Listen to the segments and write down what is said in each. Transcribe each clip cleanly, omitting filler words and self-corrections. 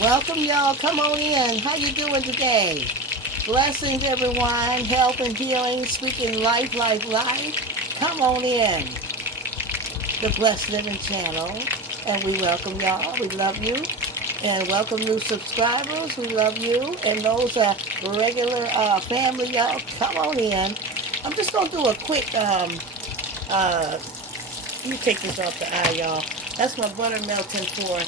Welcome, y'all. Come on in. How you doing today? Blessings, everyone. Health and healing. Speaking life, life, life. Come on in. The Blessed Living Channel. And we welcome y'all. We love you. And welcome new subscribers. We love you. And those regular family, y'all, come on in. I'm just going to do a quick, let me take this off the eye, y'all. That's my butter melting for,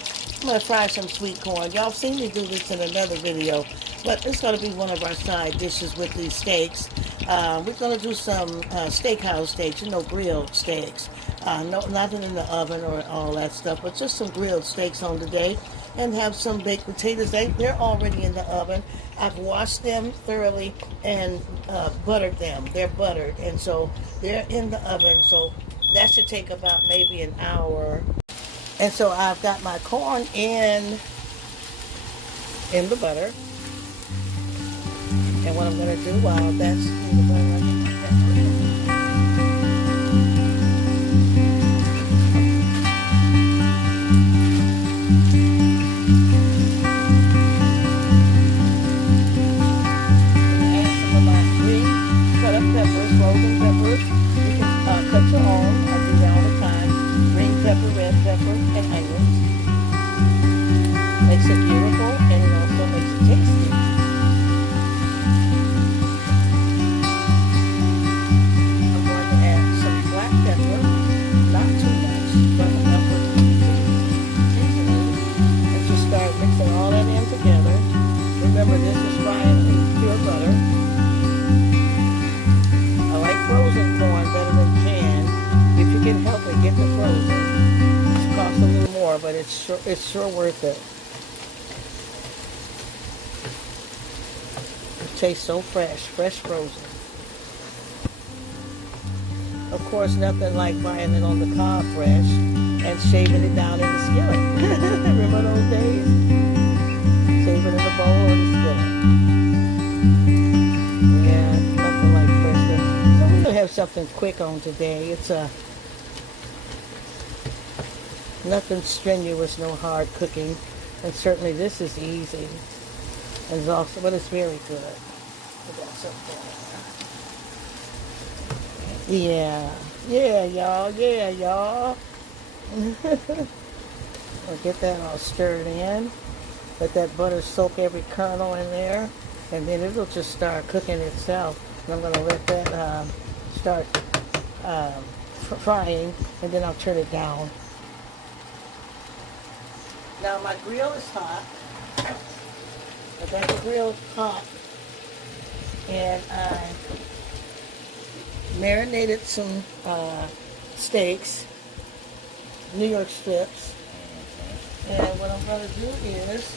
I'm going to fry some sweet corn. Y'all seen me do this in another video, but it's going to be one of our side dishes with these steaks. We're going to do some steakhouse steaks, grilled steaks. No, nothing in the oven or all that stuff, but just some grilled steaks on today. And have some baked potatoes. They're already in the oven. I've washed them thoroughly and buttered them. They're buttered, and so they're in the oven. So that should take about maybe an hour. And so I've got my corn in the butter. And what I'm going to do while that's in the butter, frozen peppers. You can cut your own. I do that all the time. Green pepper, red pepper, and onions. Makes it beautiful, and it also makes it tasty. I'm going to add some black pepper, not too much, but enough for seasoning. And just start mixing all that in together. Remember, this is frying in pure butter. Frozen corn better than canned. If you can help it, get the frozen. It costs a little more, but it's sure worth it. It tastes so fresh frozen. Of course, nothing like buying it on the cob fresh and shaving it down in the skillet. Remember those days? Shaving in the bowl or the skillet. Yeah, nothing like fresh. Have something quick on today. It's nothing strenuous, no hard cooking, and certainly this is easy. And it's also, but it's very good. Yeah, y'all. I'll get that all stirred in. Let that butter soak every kernel in there, and then it'll just start cooking itself. And I'm going to let that start frying, and then I'll turn it down. Now my grill is hot. I got the grill hot, and I marinated some steaks, New York strips. And what I'm going to do is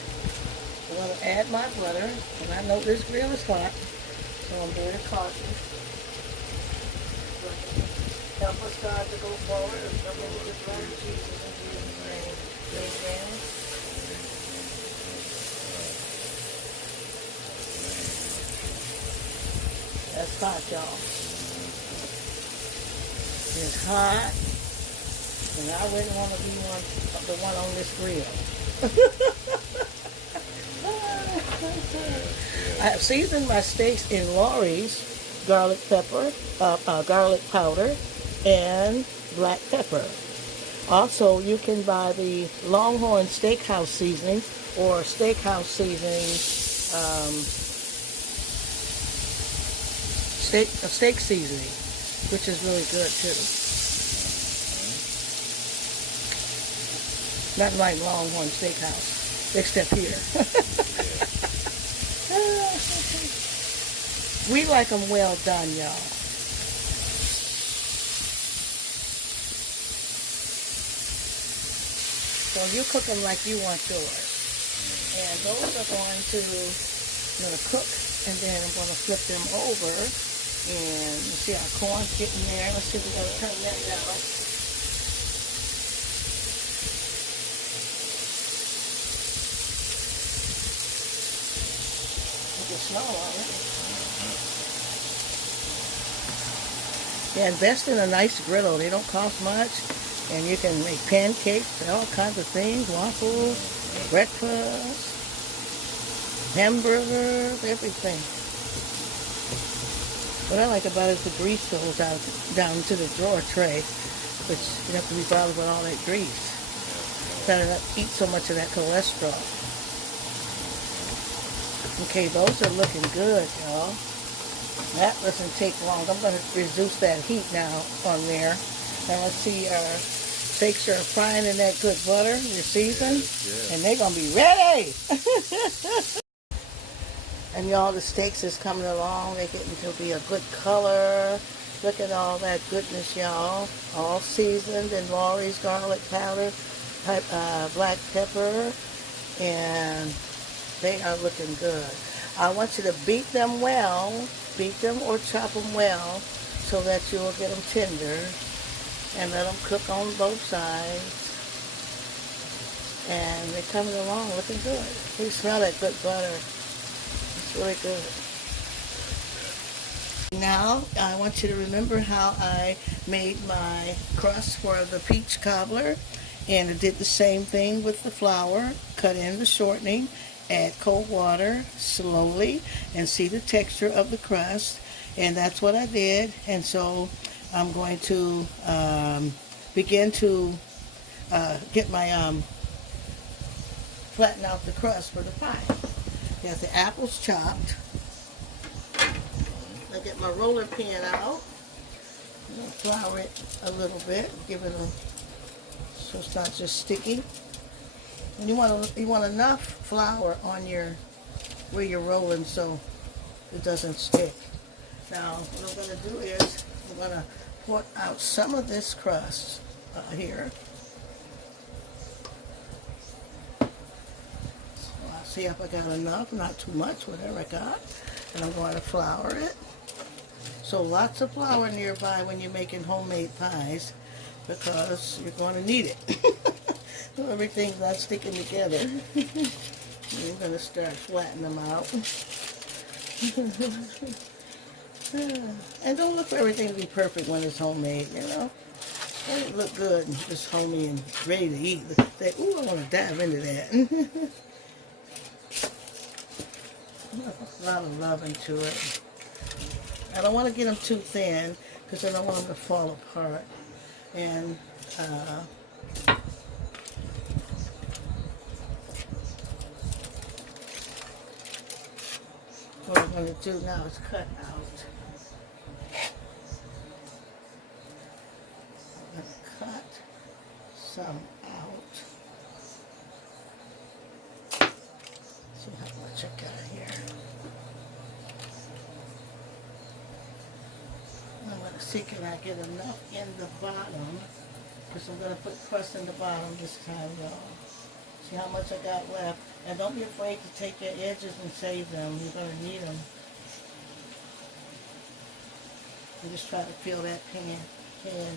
I'm going to add my butter, and I know this grill is hot, so I'm very cautious. Help us God to go forward and come in with the blood of Jesus in Jesus' name. Amen. That's hot, y'all. It's hot, and I wouldn't want to be the one on this grill. I have seasoned my steaks in Lawry's garlic pepper, garlic powder, and black pepper. Also, you can buy the Longhorn Steakhouse seasoning or Steakhouse seasoning steak seasoning, which is really good too. Not like Longhorn Steakhouse, except here. We like them well done, y'all. So you cook them like you want yours. And those are going to, I'm going to cook, and then I'm going to flip them over. And you see our corn's getting there. Let's see if we're going to turn that down. You can smell all right. Yeah, invest in a nice griddle. They don't cost much. And you can make pancakes, all kinds of things, waffles, breakfast. hamburgers, everything. What I like about it is the grease goes out down to the drawer tray, which you don't have to be bothered with all that grease. Gotta not eat so much of that cholesterol. Okay, those are looking good, y'all. That doesn't take long. I'm going to reduce that heat now on there. And let's see, our steaks are frying in that good butter, your season, and they're going to be ready. And y'all, the steaks is coming along. They're getting to be a good color. Look at all that goodness, y'all. All seasoned in Lawry's garlic powder, black pepper, and they are looking good. I want you to beat them well, beat them or chop them well, so that you will get them tender, and let them cook on both sides. And they're coming along looking good. You smell that good butter. It's really good. Now, I want you to remember how I made my crust for the peach cobbler. And I did the same thing with the flour. Cut in the shortening, add cold water slowly, and see the texture of the crust. And that's what I did. And so I'm going to begin to get my flatten out the crust for the pie. Got the apples chopped. I get my roller pan out. I'm going to flour it a little bit, give it a, so it's not just sticky. And you want enough flour on your where you're rolling so it doesn't stick. Now what I'm going to do is I'm going to put out some of this crust here. So I'll see if I got enough, not too much, whatever I got. And I'm going to flour it. So lots of flour nearby when you're making homemade pies, because you're going to need it. So everything's not sticking together. I'm going to start flattening them out. And don't look for everything to be perfect when it's homemade, you know. Let it look good and just homey and ready to eat. Say, ooh, I want to dive into that. A lot of love into it. I don't want to get them too thin because I don't want them to fall apart. And what I'm going to do now is cut out. I'm going to cut some out. See how much I got here. I'm going to see can I get enough in the bottom, because I'm going to put crust in the bottom this time, y'all. See how much I got left. And don't be afraid to take your edges and save them. You're going to need them. And just try to fill that pan in.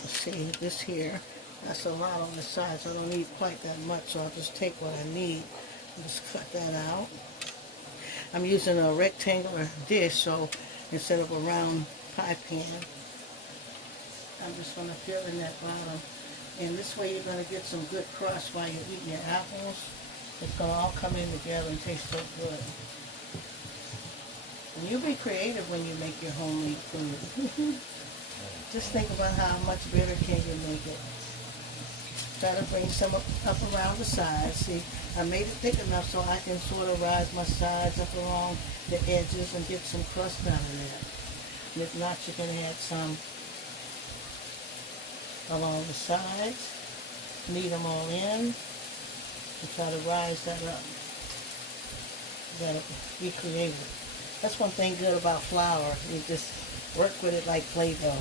Let's see, this here, that's a lot on the side, so I don't need quite that much, so I'll just take what I need and just cut that out. I'm using a rectangular dish, so instead of a round pie pan, I'm just going to fill in that bottom. And this way you're going to get some good crust while you're eating your apples. It's going to all come in together and taste so good. And you'll be creative when you make your homemade food. Just think about how much better can you make it. Try to bring some up around the sides. See, I made it thick enough so I can sort of rise my sides up along the edges and get some crust out of that. And if not, you can add some along the sides. Knead them all in and try to rise that up. You gotta be creative. That's one thing good about flour. You just work with it like Play-Doh.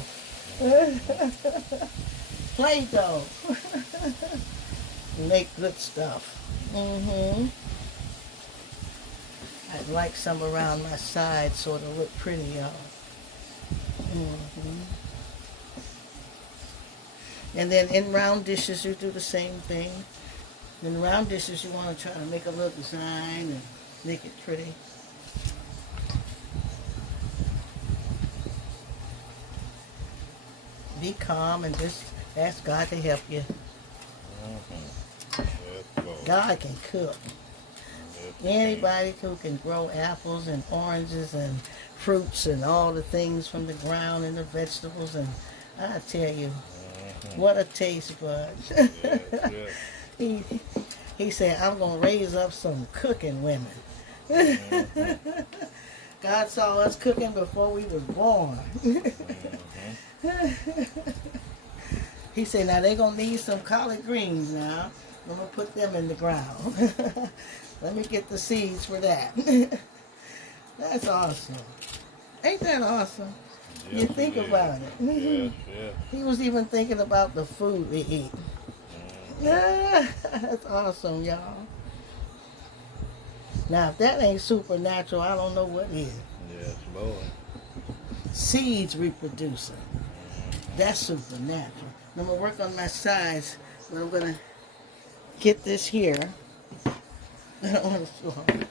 Play-Doh. Make good stuff. I'd like some around my sides so it'll look pretty, y'all. And then in round dishes, you do the same thing. In round dishes, you want to try to make a little design and make it pretty. Be calm and just ask God to help you. God can cook. Anybody who can grow apples and oranges and fruits and all the things from the ground and the vegetables, and I tell you, what a taste bud. Yes. he, he said, I'm going to raise up some cooking women. God saw us cooking before we was born. He said, now they're going to need some collard greens now. I'm going to put them in the ground. Let me get the seeds for that. That's awesome. Ain't that awesome? Yes, You think about it. Yes. He was even thinking about the food we eat. That's awesome, y'all. Now, if that ain't supernatural, I don't know what is. Yes, Lord. Seeds reproducing. That's supernatural. I'm going to work on my sides, but I'm going to get this here. I don't want to show hard.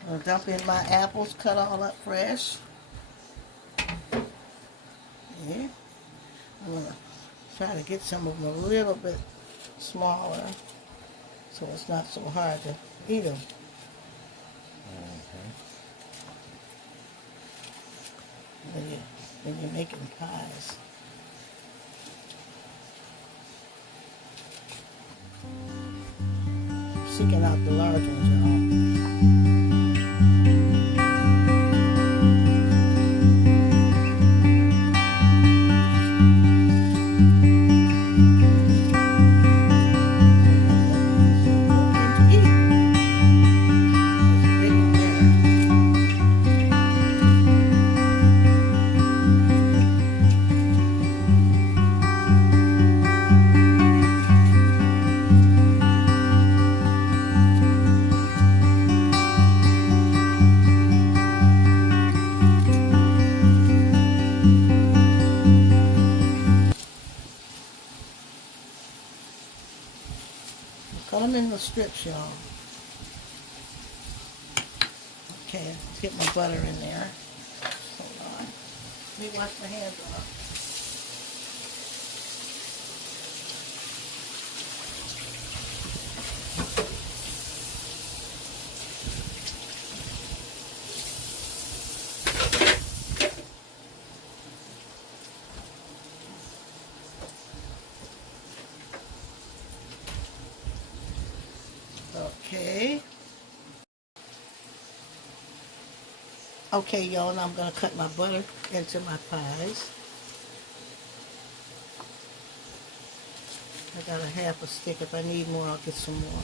I'm going to dump in my apples, cut all up fresh. Yeah. I'm going to try to get some of them a little bit smaller so it's not so hard to eat them. When you're making pies. Seeking out the large ones, y'all. Cut them in the strips, y'all. Okay, let's get my butter in there. Hold on. Let me wash my hands off. Okay. Okay, y'all, and I'm going to cut my butter into my pies. I got a half a stick. If I need more, I'll get some more.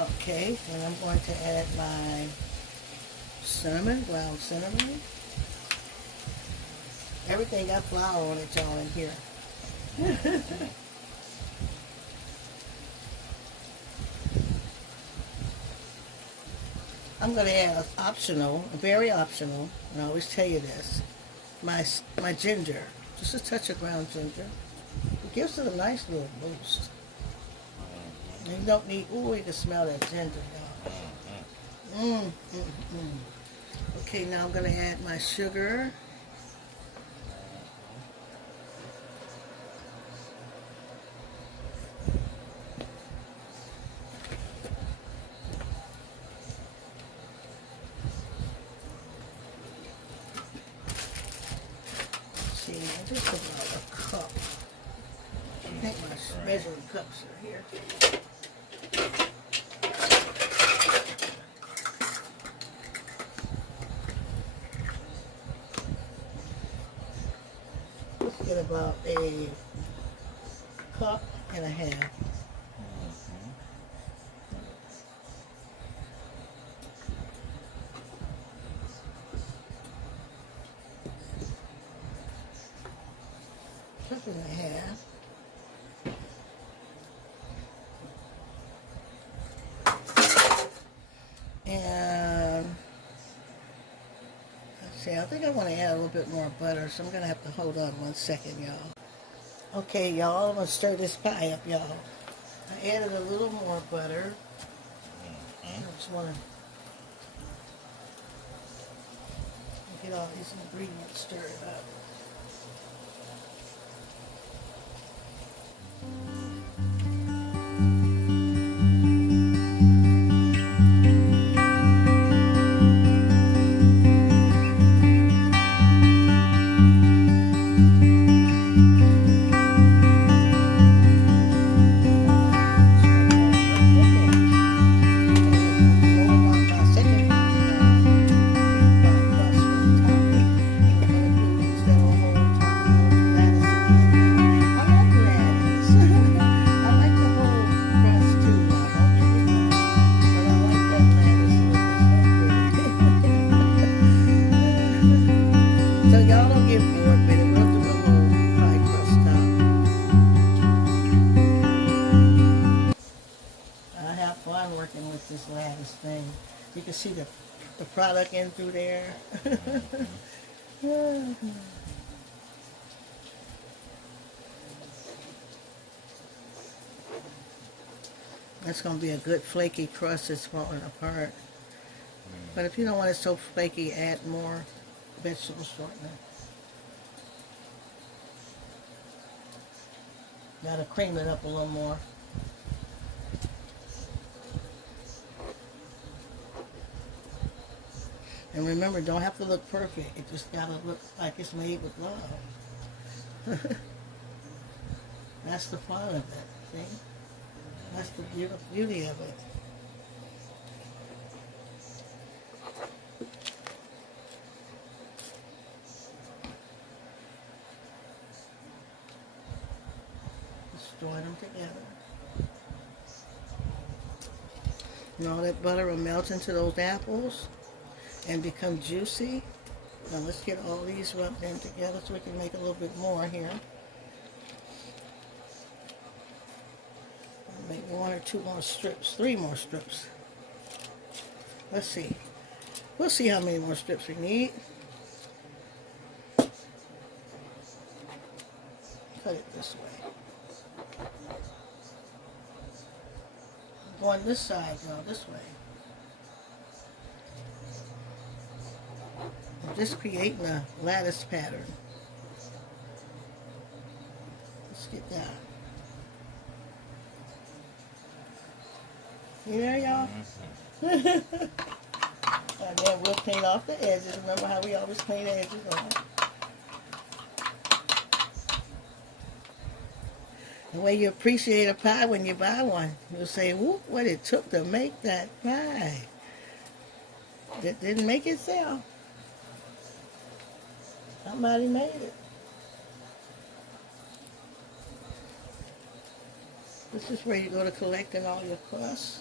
Okay, and I'm going to add my cinnamon, ground cinnamon. Everything got flour on it, y'all, in here. I'm going to add optional, very optional, and I always tell you this, my ginger, just a touch of ground ginger. It gives it a nice little boost. And you don't need, ooh, you can smell that ginger, y'all. Okay, now I'm going to add my sugar. See, just about a cup. I think my measuring cups are here. Let's get about a cup and a half. cup and a half. And let's see, I think I want to add a little bit more butter, so I'm going to have to hold on 1 second, y'all. Okay, y'all, I'm going to stir this pie up, y'all. I added a little more butter. I just want to get all these ingredients stirred up. So y'all don't get bored with it. We'll do a whole pie crust top. I have fun working with this lattice thing. You can see the product in through there. That's going to be a good flaky crust that's falling apart. But if you don't want it so flaky, add more vegetable shortener. Gotta cream it up a little more. And remember, don't have to look perfect. It just gotta look like it's made with love. That's the fun of it, see? That's the beauty of it. Join them together. And all that butter will melt into those apples and become juicy. Now let's get all these rubbed in together so we can make a little bit more here. Maybe 1 or 2 more strips, 3 more strips. Let's see. We'll see how many more strips we need. Cut it this way. Going this side, y'all, this way. I'm just creating a lattice pattern. Let's get down. You there, y'all? And then we'll clean off the edges. Remember how we always clean the edges off? The way you appreciate a pie when you buy one. You'll say, whoop, what it took to make that pie. It didn't make itself. Somebody made it. This is where you go to collecting all your crusts.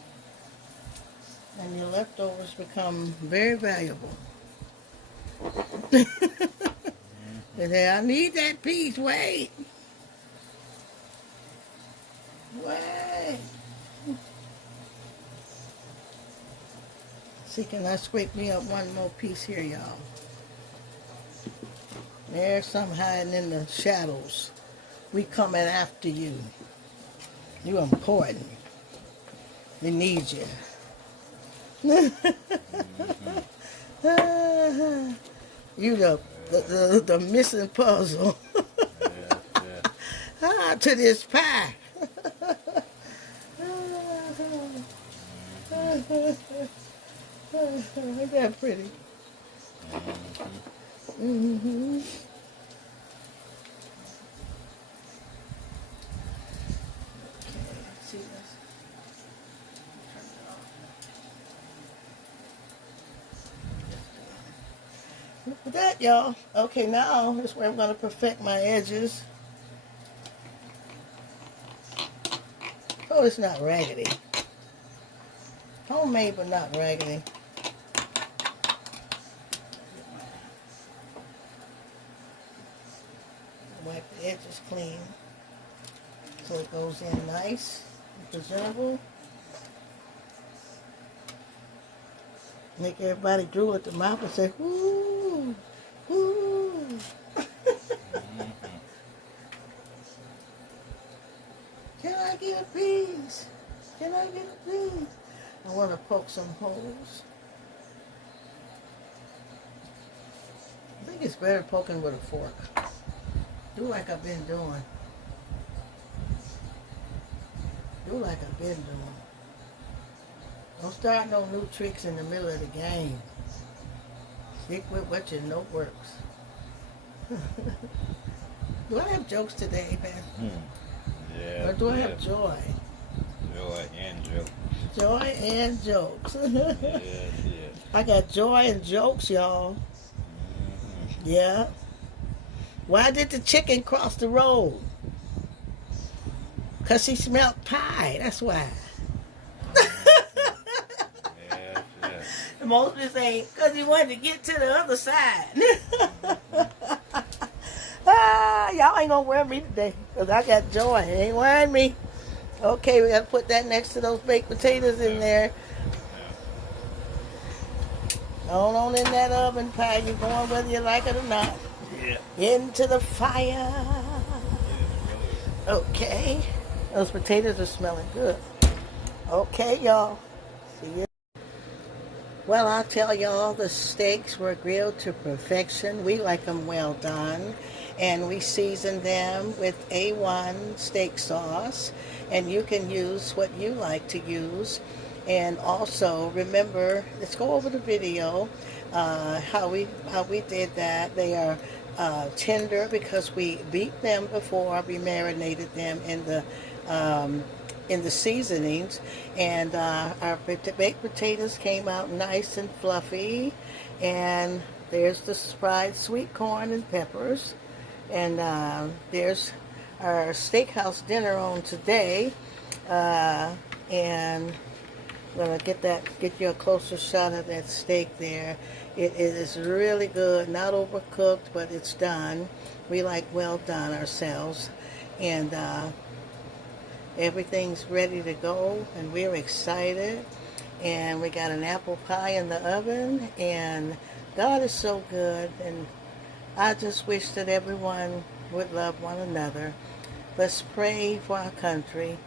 And your leftovers become very valuable. And then I need that piece, wait. Wait. See, can I scrape me up one more piece here, y'all? There's some hiding in the shadows. We coming after you. You important. We need you. You the missing puzzle. To this pie. Ain't that pretty? Mm-hmm. See this? Turn it off. Look at that, y'all. Okay, now is where I'm going to perfect my edges. Oh, it's not raggedy. Homemade, but not raggedy. Wipe the edges edges clean. So it goes in nice and presentable. Make everybody drool at the mouth and say, whoo, whoo. Can I get a piece? Can I get a piece? I want to poke some holes. I think it's better poking with a fork. Do like I've been doing. Do like I've been doing. Don't start no new tricks in the middle of the game. Stick with what you know works. Do I have jokes today, man? Yeah. Or do I have joy? Joy and jokes. Joy and jokes. Yes, yes. I got joy and jokes, y'all. Yeah. Why did the chicken cross the road? Because he smelled pie. That's why. Yes, yes. Moses ain't, because he wanted to get to the other side. Y'all ain't going to wear me today because I got joy. It ain't wearing me. Okay, we got to put that next to those baked potatoes in there. On in that oven pie. You're going whether you like it or not. Yeah. Into the fire. Okay. Those potatoes are smelling good. Okay, y'all. See you. Well, I'll tell y'all, the steaks were grilled to perfection. We like them well done. And we season them with A1 steak sauce. And you can use what you like to use. And also, remember, let's go over the video, how we did that. They are tender because we beat them before we marinated them in the seasonings, and our baked potatoes came out nice and fluffy. And there's the fried sweet corn and peppers, and there's our steakhouse dinner on today, and I'm gonna get you a closer shot of that steak there. It is really good, not overcooked, but it's done. We like well done ourselves, and everything's ready to go, and we're excited. And we got an apple pie in the oven, and God is so good, and I just wish that everyone would love one another. Let's pray for our country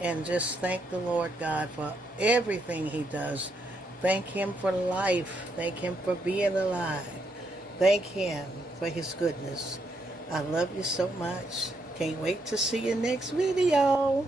and just thank the Lord God for everything He does. Thank Him for life. Thank Him for being alive. Thank Him for His goodness. I love you so much. Can't wait to see you next video.